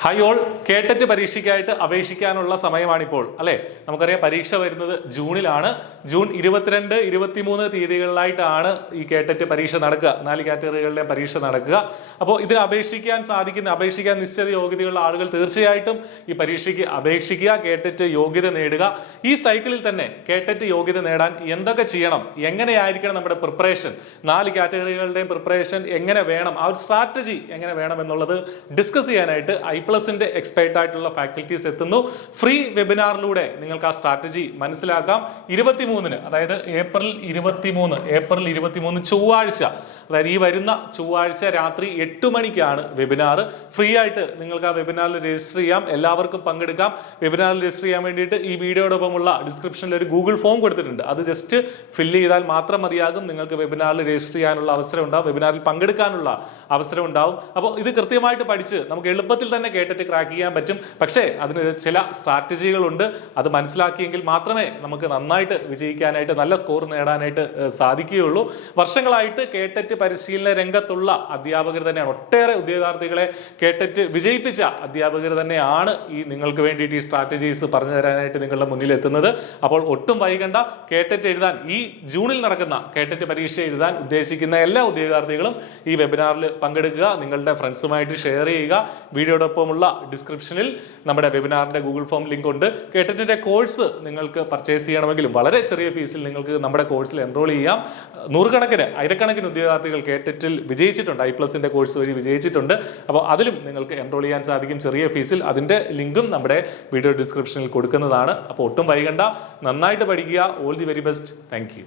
Hi all, കേട്ടറ്റ് പരീക്ഷയ്ക്കായിട്ട് അപേക്ഷിക്കാനുള്ള സമയമാണിപ്പോൾ അല്ലേ. നമുക്കറിയാം പരീക്ഷ വരുന്നത് ജൂണിലാണ്. ജൂൺ 22, 23 തീയതികളിലായിട്ടാണ് ഈ കേട്ടറ്റ് പരീക്ഷ നടക്കുക. 4 കാറ്റഗറികളിലെ പരീക്ഷ നടക്കുക. അപ്പോൾ ഇതിന് അപേക്ഷിക്കാൻ നിശ്ചിത യോഗ്യതയുള്ള ആളുകൾ തീർച്ചയായിട്ടും ഈ പരീക്ഷയ്ക്ക് അപേക്ഷിക്കുക, കേട്ടറ്റ് യോഗ്യത നേടുക. ഈ സൈക്കിളിൽ തന്നെ കേട്ടറ്റ് യോഗ്യത നേടാൻ എന്തൊക്കെ ചെയ്യണം, എങ്ങനെയായിരിക്കണം നമ്മുടെ പ്രിപ്പറേഷൻ, 4 കാറ്റഗറികളുടെയും പ്രിപ്പറേഷൻ എങ്ങനെ വേണം, ആ ഒരു സ്ട്രാറ്റജി എങ്ങനെ വേണം എന്നുള്ളത് ഡിസ്കസ് ചെയ്യാനായിട്ട് ഐപ്ലസിന്റെ എക്സ്പെർട്ട് ആയിട്ടുള്ള ഫാക്കൽറ്റീസ് എത്തുന്നു. ഫ്രീ വെബിനാറിലൂടെ നിങ്ങൾക്ക് ആ സ്ട്രാറ്റജി മനസ്സിലാക്കാം. 23-ന്, അതായത് ഏപ്രിൽ 23 ചൊവ്വാഴ്ച, അതായത് ഈ വരുന്ന ചൊവ്വാഴ്ച രാത്രി 8 മണിക്കാണ് വെബിനാർ. ഫ്രീ ആയിട്ട് നിങ്ങൾക്ക് ആ വെബിനാറിൽ രജിസ്റ്റർ ചെയ്യാം, എല്ലാവർക്കും പങ്കെടുക്കാം. വെബിനാറിൽ രജിസ്റ്റർ ചെയ്യാൻ വേണ്ടിയിട്ട് ഈ വീഡിയോടൊപ്പമുള്ള ഡിസ്ക്രിപ്ഷനിൽ ഒരു ഗൂഗിൾ ഫോം കൊടുത്തിട്ടുണ്ട്. അത് ജസ്റ്റ് ഫില്ല് ചെയ്താൽ മാത്രം മതിയാകും. നിങ്ങൾക്ക് വെബിനാറിൽ രജിസ്റ്റർ ചെയ്യാനുള്ള അവസരം ഉണ്ടാവും, വെബിനാറിൽ പങ്കെടുക്കാനുള്ള അവസരം ഉണ്ടാവും. അപ്പോൾ ഇത് കൃത്യമായിട്ട് പഠിച്ച് നമുക്ക് എളുപ്പത്തിൽ തന്നെ കേട്ടിട്ട് ക്രാക്ക് ചെയ്യാൻ പറ്റും. പക്ഷേ അതിന് ചില സ്ട്രാറ്റജികളുണ്ട്. അത് മനസ്സിലാക്കിയെങ്കിൽ മാത്രമേ നമുക്ക് നന്നായിട്ട് വിജയിക്കാനായിട്ട്, നല്ല സ്കോർ നേടാനായിട്ട് സാധിക്കുകയുള്ളൂ. വർഷങ്ങളായിട്ട് കേട്ടറ്റ് പരിശീലന രംഗത്തുള്ള അധ്യാപകർ തന്നെയാണ്, ഒട്ടേറെ ഉദ്യോഗാർത്ഥികളെ കേട്ടറ്റ് വിജയിപ്പിച്ച അധ്യാപകർ തന്നെയാണ് ഈ നിങ്ങൾക്ക് വേണ്ടിയിട്ട് ഈ സ്ട്രാറ്റജീസ് പറഞ്ഞു തരാനായിട്ട് നിങ്ങളുടെ മുന്നിൽ എത്തുന്നത്. അപ്പോൾ ഒട്ടും വൈകണ്ട. കേട്ടറ്റ് എഴുതാൻ, ഈ ജൂണിൽ നടക്കുന്ന കേട്ടറ്റ് പരീക്ഷ എഴുതാൻ ഉദ്ദേശിക്കുന്ന എല്ലാ ഉദ്യോഗാർത്ഥികളും ഈ വെബിനാറിൽ പങ്കെടുക്കുക, നിങ്ങളുടെ ഫ്രണ്ട്സുമായിട്ട് ഷെയർ ചെയ്യുക. വീഡിയോടൊപ്പമുള്ള ഡിസ്ക്രിപ്ഷനിൽ നമ്മുടെ വെബിനാറിന്റെ ഗൂഗിൾ ഫോം ലിങ്ക് ഉണ്ട്. കേട്ടറ്റിന്റെ കോഴ്സ് നിങ്ങൾക്ക് പർച്ചേസ് ചെയ്യണമെങ്കിലും വളരെ ചെറിയ ഫീസിൽ നിങ്ങൾക്ക് നമ്മുടെ കോഴ്സിൽ എൻറോൾ ചെയ്യാം. ആയിരക്കണക്കിന് ഉദ്യോഗാർത്ഥികൾ കേട്ടറ്റിൽ വിജയിച്ചിട്ടുണ്ട്, ഐപ്ലസിന്റെ കോഴ്സ് വഴി വിജയിച്ചിട്ടുണ്ട്. അപ്പോൾ അതിലും നിങ്ങൾക്ക് എൻറോൾ ചെയ്യാൻ സാധിക്കും ചെറിയ ഫീസിൽ. അതിന്റെ ലിങ്കും നമ്മുടെ വീഡിയോ ഡിസ്ക്രിപ്ഷനിൽ കൊടുക്കുന്നതാണ്. അപ്പോൾ ഒട്ടും വൈകണ്ട, നന്നായിട്ട് പഠിക്കുക. All the very best. Thank you.